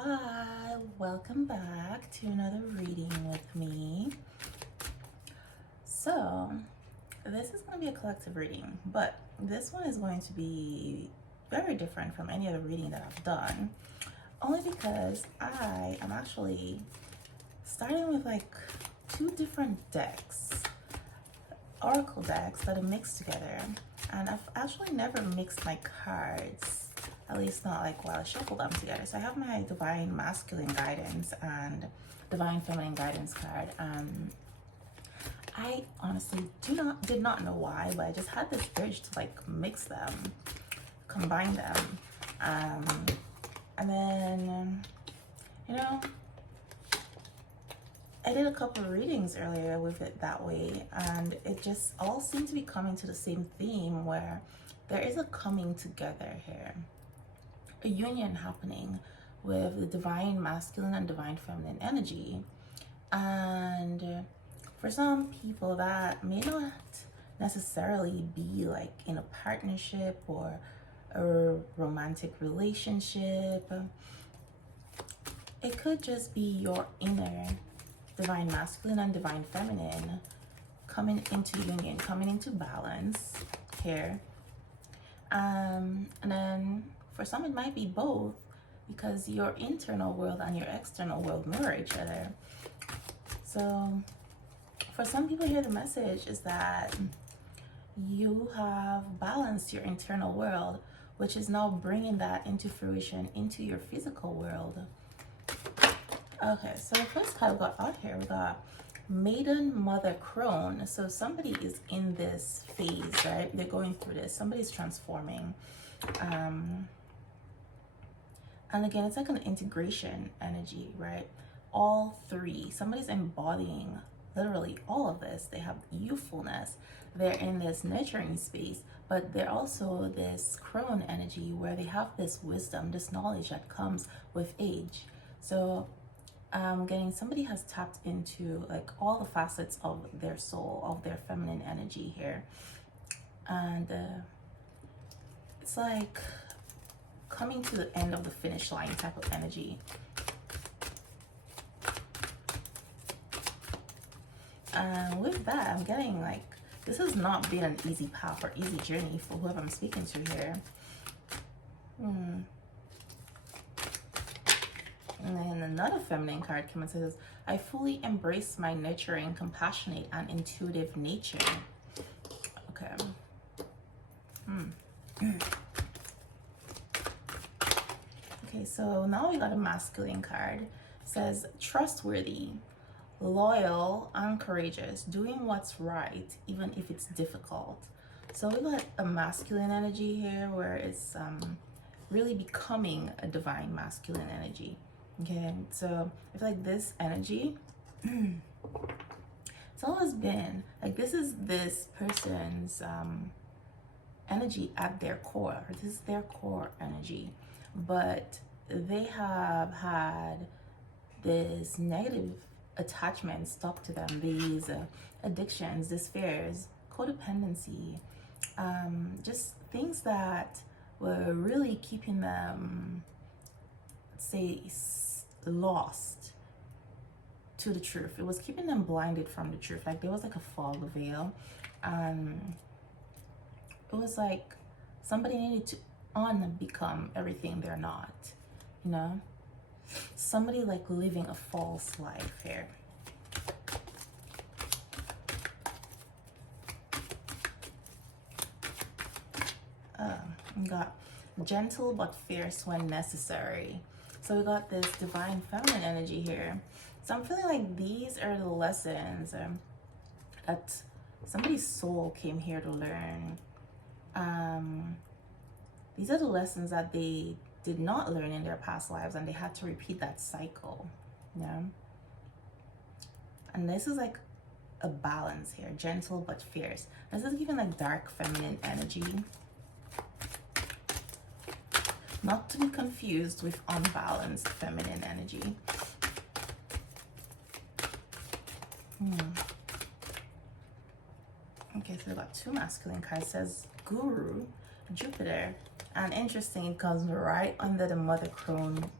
Hi, welcome back to another reading with me. So, this is going to be a collective reading, but this one is going to be very different from any other reading that I've done, only because I am actually starting with like two different decks, oracle decks that are mixed together, and I've actually never mixed my cards, at least not like while I shuffle them together. So I have my divine masculine guidance and divine feminine guidance card. I honestly did not know why, but I just had this urge to like mix them, combine them, and then I did a couple of readings earlier with it that way, and it just all seemed to be coming to the same theme where there is a coming together here, a union happening with the divine masculine and divine feminine energy. And for some people, that may not necessarily be like in a partnership or a romantic relationship. It could just be your inner divine masculine and divine feminine coming into union, coming into balance here. And then for some it might be both, because your internal world and your external world mirror each other. So for some people here, the message is that you have balanced your internal world, which is now bringing that into fruition into your physical world. Okay, so the first card we got out here, we got Maiden Mother Crone. So somebody is in this phase, right? They're going through this. Somebody's transforming. And again, it's like an integration energy, right? All three. Somebody's embodying literally all of this. They have youthfulness. They're in this nurturing space, but they're also this crone energy where they have this wisdom, this knowledge that comes with age. So I'm getting somebody has tapped into like all the facets of their soul, of their feminine energy here. And it's like coming to the end of the finish line type of energy. And with that, I'm getting like, this has not been an easy path or easy journey for whoever I'm speaking to here. And then another feminine card came and says, I fully embrace my nurturing, compassionate, and intuitive nature. Okay. Okay, so now we got a masculine card. It says, trustworthy, loyal, and courageous, doing what's right, even if it's difficult. So we got a masculine energy here where it's really becoming a divine masculine energy. Okay, so I feel like this energy, it's always been like, this is this person's energy at their core. This is their core energy, but they have had this negative attachment stuck to them, these addictions, these fears, codependency, just things that were really keeping them, say, lost to the truth. It was keeping them blinded from the truth. Like there was like a fog, a veil. It was like somebody needed to become everything they're not, you know? Somebody like living a false life here. We got gentle but fierce when necessary. So we got this divine feminine energy here. So I'm feeling like these are the lessons that somebody's soul came here to learn. These are the lessons that they did not learn in their past lives, and they had to repeat that cycle, you know? And this is like a balance here, gentle but fierce. This is giving like dark feminine energy, not to be confused with unbalanced feminine energy. Okay, so we got two masculine cards. It says Guru, Jupiter, and interesting, it comes right under the Mother Crone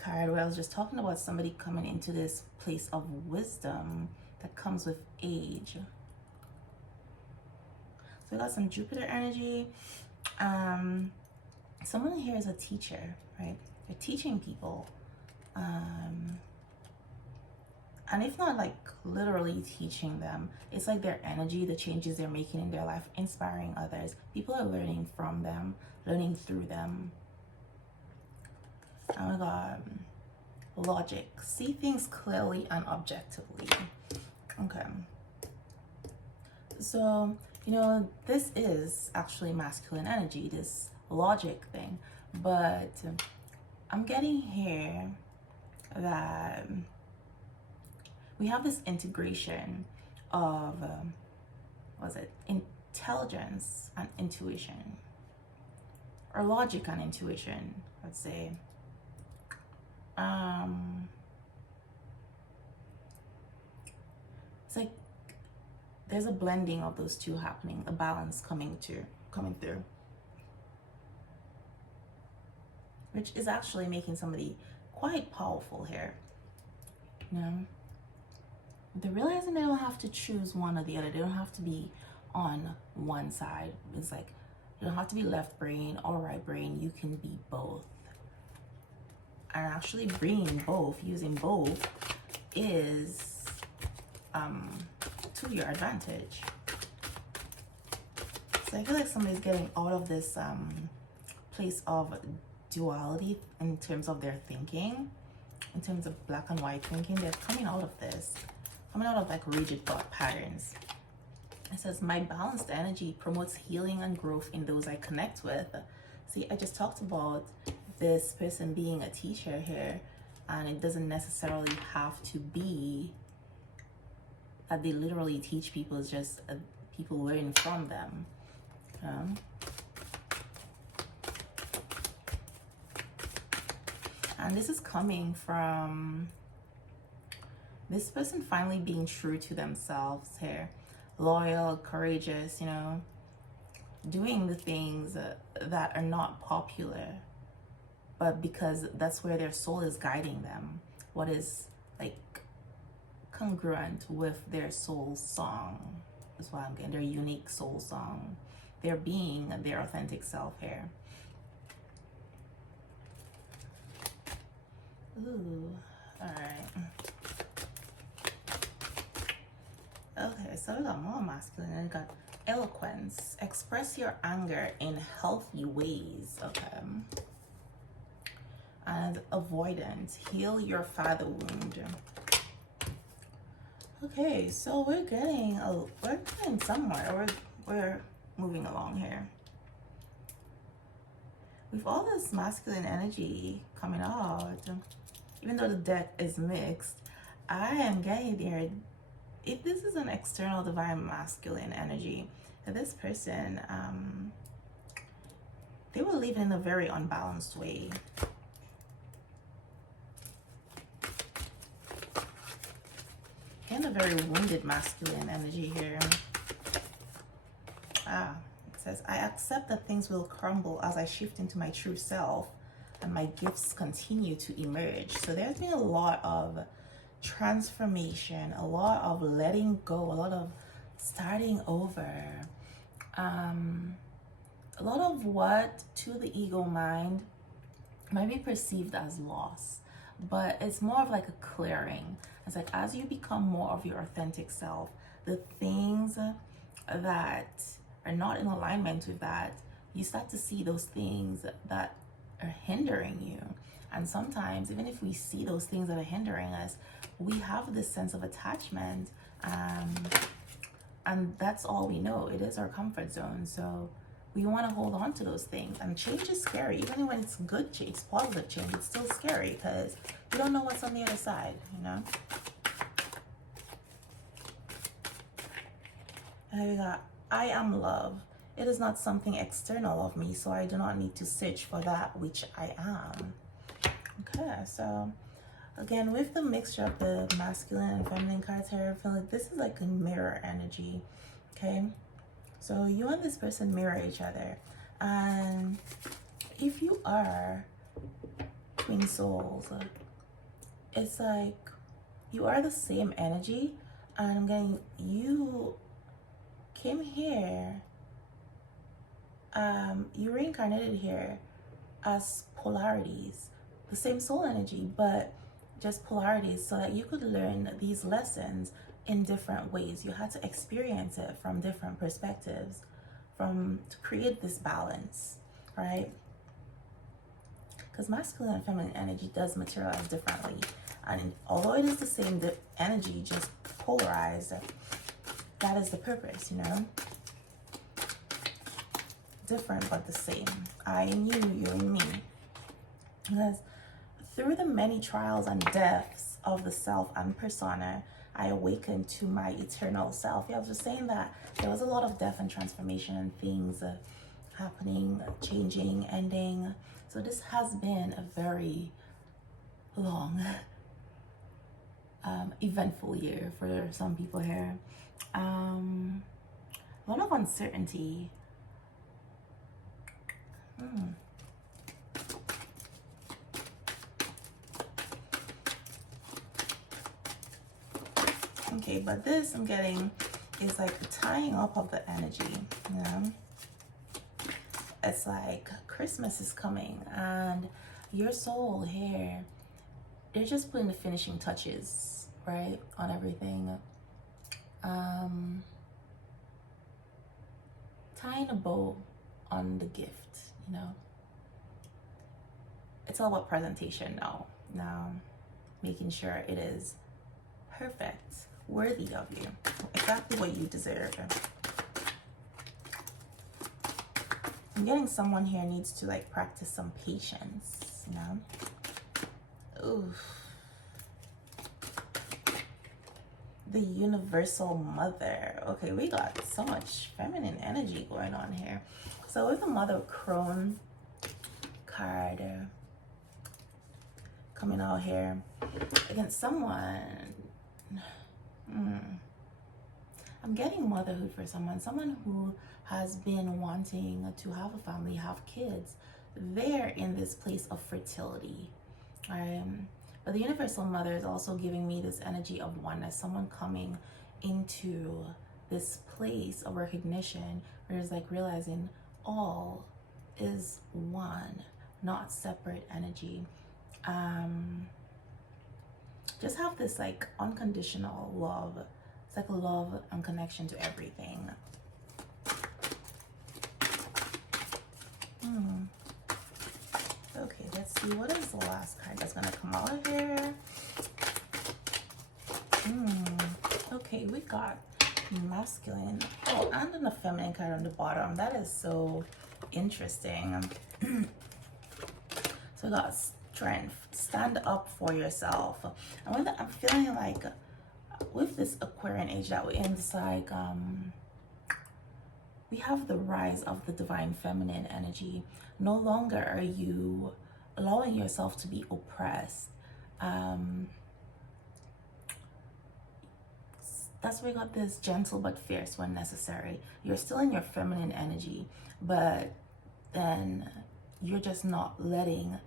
card where I was just talking about somebody coming into this place of wisdom that comes with age. So we got some Jupiter energy. Someone here is a teacher, right? They're teaching people. And if not like literally teaching them, it's like their energy, the changes they're making in their life, inspiring others. People are learning from them, learning through them. Oh my God. Logic. See things clearly and objectively. Okay. So, you know, this is actually masculine energy, this logic thing. But I'm getting here that we have this integration of, intelligence and intuition. Or logic and intuition, let's say. It's like there's a blending of those two happening, a balance coming through, which is actually making somebody quite powerful here. You know, they're realizing they don't have to choose one or the other. They don't have to be on one side. It's like you don't have to be left brain or right brain. You can be both. And actually bringing both, using both, is to your advantage. So I feel like somebody's getting out of this place of duality in terms of their thinking, in terms of black and white thinking. They're coming out of this, coming out of like rigid thought patterns. It says, my balanced energy promotes healing and growth in those I connect with. See, I just talked about this person being a teacher here, and it doesn't necessarily have to be that they literally teach people. It's just people learn from them. And this is coming from this person finally being true to themselves here, loyal, courageous, you know, doing the things that are not popular, but because that's where their soul is guiding them, what is like congruent with their soul song is what I'm getting, their unique soul song. They're being their authentic self here. Ooh, all right. Okay, so we got more masculine and we got eloquence. Express your anger in healthy ways. Okay. And avoidance. Heal your father wound. Okay, so we're getting somewhere. We're moving along here. With all this masculine energy coming out, even though the deck is mixed, I am getting there. If this is an external divine masculine energy, this person, they were living in a very unbalanced way. And a very wounded masculine energy here. It says, I accept that things will crumble as I shift into my true self and my gifts continue to emerge. So there's been a lot of transformation, a lot of letting go, a lot of starting over. A lot of what to the ego mind might be perceived as loss, but it's more of like a clearing. It's like as you become more of your authentic self, the things that are not in alignment with that, you start to see those things that are hindering you. And sometimes, even if we see those things that are hindering us, we have this sense of attachment, and that's all we know. It is our comfort zone. So we want to hold on to those things. And change is scary. Even when it's good change, it's positive change, it's still scary because you don't know what's on the other side, you know? And we got, I am love. It is not something external of me, so I do not need to search for that which I am. Okay, so again, with the mixture of the masculine and feminine cards here, I feel like this is like a mirror energy. Okay, so you and this person mirror each other, and if you are twin souls. It's like you are the same energy, and I'm getting you came here, you reincarnated here as polarities, the same soul energy, but just polarities, so that you could learn these lessons in different ways. You had to experience it from different perspectives, to create this balance, right? Because masculine and feminine energy does materialize differently, and although it is the same energy, just polarized, that is the purpose, you know. Different but the same. I and you and me. Because through the many trials and deaths of the self and persona, I awakened to my eternal self. Yeah, I was just saying that there was a lot of death and transformation and things happening, changing, ending. So this has been a very long, eventful year for some people here. A lot of uncertainty. Okay, but this I'm getting is like the tying up of the energy, you know? It's like Christmas is coming and your soul here, they're just putting the finishing touches, right, on everything. Tying a bow on the gift, you know? It's all about presentation now, making sure it is perfect, worthy of you, exactly what you deserve. I'm getting someone here needs to like practice some patience, you know. Oof. The universal mother. Okay, we got so much feminine energy going on here. So with the Mother of Crone card coming out here against someone, I'm getting motherhood for someone who has been wanting to have a family, have kids. They're in this place of fertility. But the universal mother is also giving me this energy of oneness, someone coming into this place of recognition where it's like realizing all is one, not separate energy. Just have this like unconditional love. It's like a love and connection to everything. Okay, let's see, what is the last card that's gonna come out of here? Okay, we got masculine. Oh, and then the feminine card on the bottom. That is so interesting. So we got strength. Stand up for yourself. And I'm feeling like with this Aquarian age that we're in, it's like we have the rise of the divine feminine energy. No longer are you allowing yourself to be oppressed. That's why we got this gentle but fierce when necessary. You're still in your feminine energy, but then you're just not letting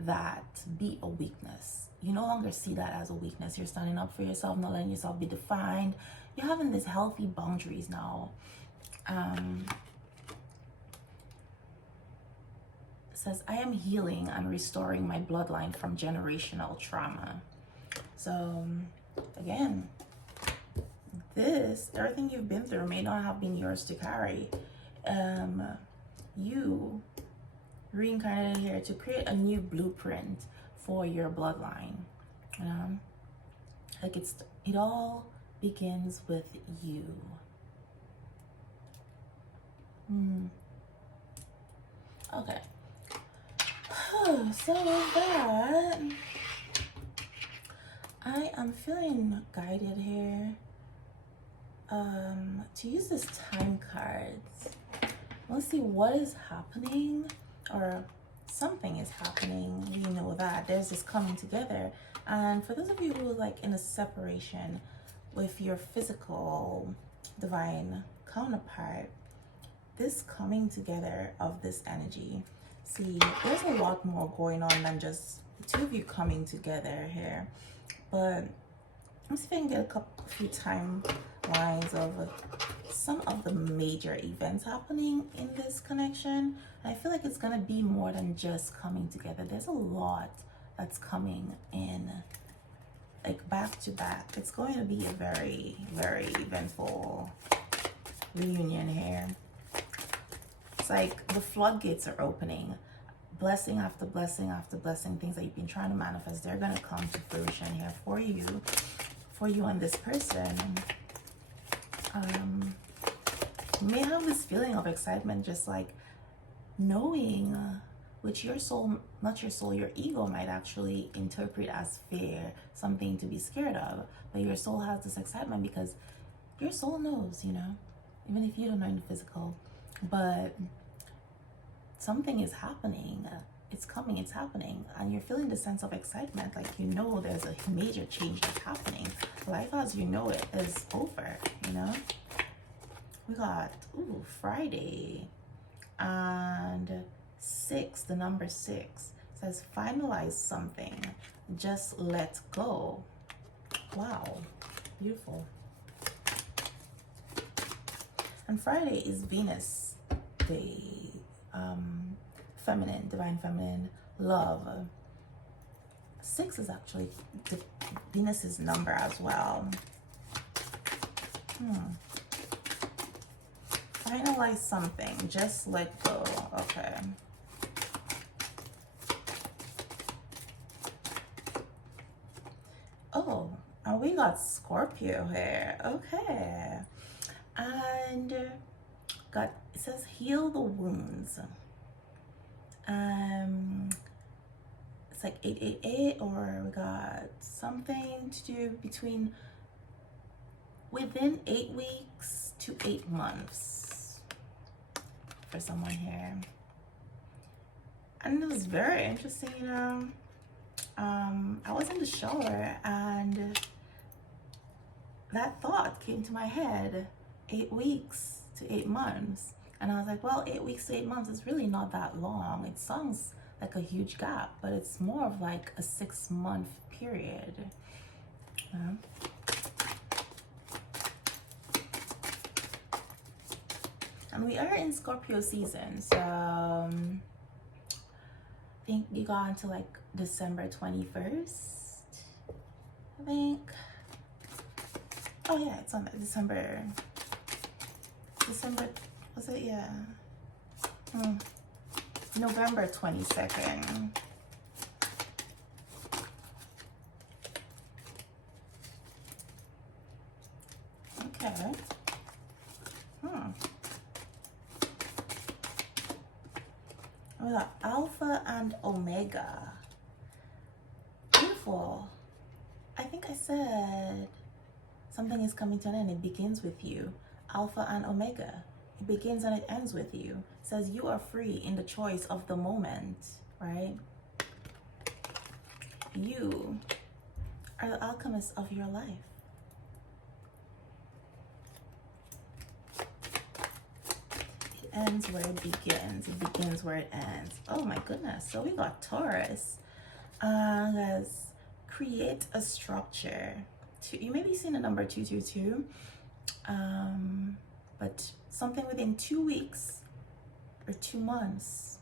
that be a weakness. You no longer see that as a weakness. You're standing up for yourself, not letting yourself be defined. You're having these healthy boundaries now. It says, I am healing and restoring my bloodline from generational trauma. So again, everything you've been through may not have been yours to carry. You reincarnated here to create a new blueprint for your bloodline. You know, like it all begins with you. Okay. So with that, I am feeling guided here to use this time cards. Let's see what is happening, or something is happening. We know that there's this coming together. And for those of you who are like in a separation with your physical divine counterpart, this coming together of this energy, see, there's a lot more going on than just two of you coming together here. But I'm see if I can get a few timelines of some of the major events happening in this connection. And I feel like it's gonna be more than just coming together. There's a lot that's coming in, like back to back. It's going to be a very, very eventful reunion here. It's like the floodgates are opening. Blessing after blessing after blessing, things that you've been trying to manifest, they're gonna come to fruition here for you and this person. You may have this feeling of excitement, just like knowing, which your soul, not your soul, your ego might actually interpret as fear, something to be scared of. But your soul has this excitement because your soul knows, you know, even if you don't know in the physical. But something is happening. It's coming, it's happening. And you're feeling the sense of excitement, like you know there's a major change that's happening. Life as you know it is over, you know? We got, Friday. And 6, the number 6, says finalize something. Just let go. Wow, beautiful. And Friday is Venus Day. Feminine, divine feminine, love. 6 is actually Venus's number as well. Finalize something, just let go. Okay. Oh, and we got Scorpio here. Okay. And it says heal the wounds. It's like 888, or we got something to do within 8 weeks to 8 months for someone here. And it was very interesting, you know. I was in the shower and that thought came to my head, 8 weeks to 8 months. And I was like, well, 8 weeks to 8 months is really not that long. It sounds like a huge gap, but it's more of like a 6-month period. And we are in Scorpio season, so I think you got into like December 21st, I think. Oh yeah, it's on December, was it? Yeah. November 22nd. Okay. We got Alpha and Omega. Beautiful. I think I said something is coming to an end. It begins with you. Alpha and Omega. It begins and it ends with you. It says you are free in the choice of the moment, right? You are the alchemist of your life. It ends where it begins. It begins where it ends. Oh my goodness. So we got Taurus. Let's create a structure. You may be seeing the number 222. But something within 2 weeks or 2 months,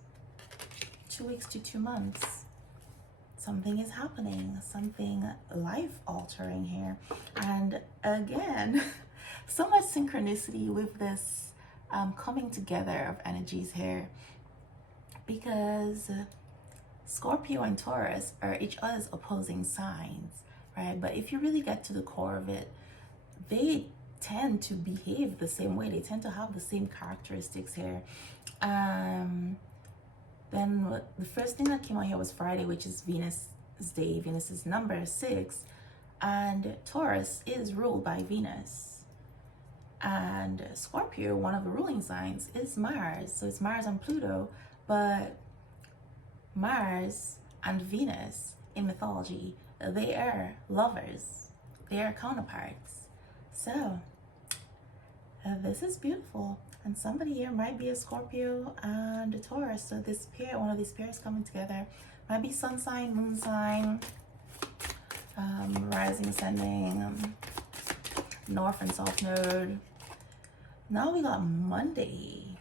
2 weeks to 2 months, something is happening, something life altering here. And again, so much synchronicity with this coming together of energies here, because Scorpio and Taurus are each other's opposing signs, right? But if you really get to the core of it, they tend to behave the same way. They tend to have the same characteristics here. Then the first thing that came out here was Friday, which is Venus' day. Venus' number 6, and Taurus is ruled by Venus. And Scorpio, one of the ruling signs, is Mars. So it's Mars and Pluto, but Mars and Venus in mythology, they are lovers. They are counterparts. So this is beautiful, and somebody here might be a Scorpio and a Taurus. So this pair, one of these pairs coming together, Might be sun sign, moon sign, rising, ascending, north and south node. Now we got Monday.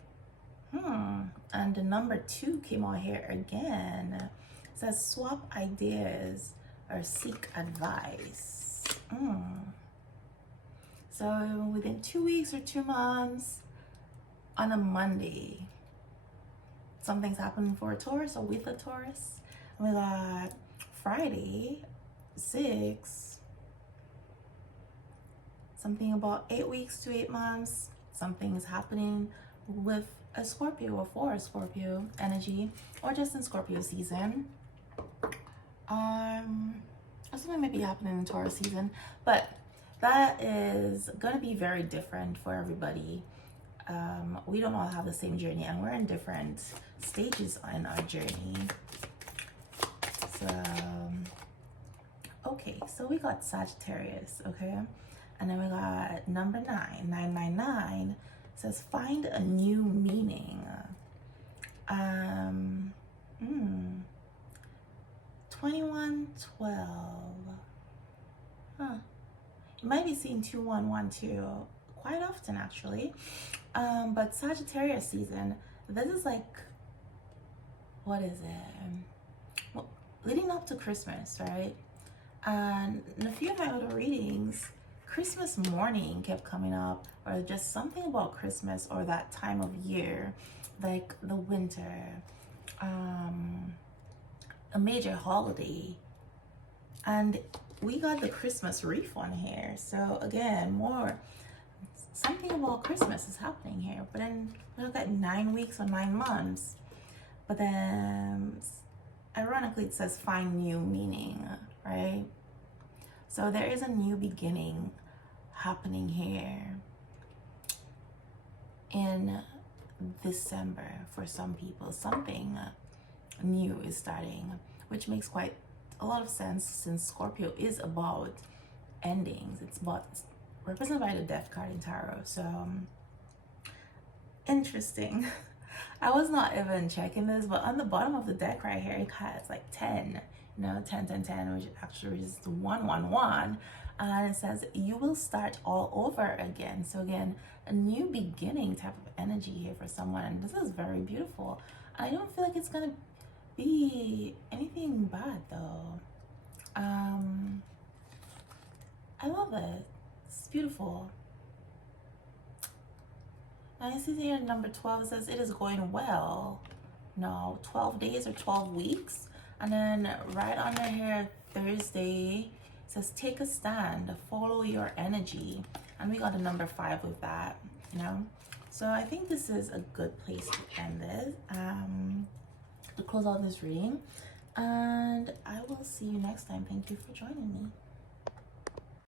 And the number 2 came out here again. It says swap ideas or seek advice. So within 2 weeks or 2 months, on a Monday, something's happening for a Taurus or with a Taurus. And we got Friday, 6, something about 8 weeks to 8 months. Something's happening with a Scorpio or for a Scorpio energy, or just in Scorpio season. Something might be happening in Taurus season, but that is going to be very different for everybody. We don't all have the same journey, and we're in different stages in our journey. So, okay, so we got Sagittarius, okay? And then we got number 999, says find a new meaning. 2112. You might be seeing 2112 quite often, actually. But Sagittarius season, this is like, what is it? Well, leading up to Christmas, right? And in a few of my other readings, Christmas morning kept coming up, or just something about Christmas or that time of year, like the winter, a major holiday. And we got the Christmas refund here. So again, something about Christmas is happening here. But then we look at 9 weeks or 9 months. But then ironically it says find new meaning, right? So there is a new beginning happening here in December for some people. Something new is starting, which makes quite a lot of sense since Scorpio is about endings. It's represented by the Death card in tarot. So interesting. I was not even checking this, but on the bottom of the deck right here, it has like 10, 10, 10, 10, which actually is 1, 1, 1. And it says you will start all over again. So again, a new beginning type of energy here for someone. And this is very beautiful. I don't feel like it's gonna be anything bad though. I love it. It's beautiful. And I see here number 12, it says it is going well. No, 12 days or 12 weeks. And then right under here, Thursday, it says take a stand, follow your energy. And we got a number 5 with that, So I think this is a good place to end this, to close out this reading. And I will see you next time. Thank you for joining me.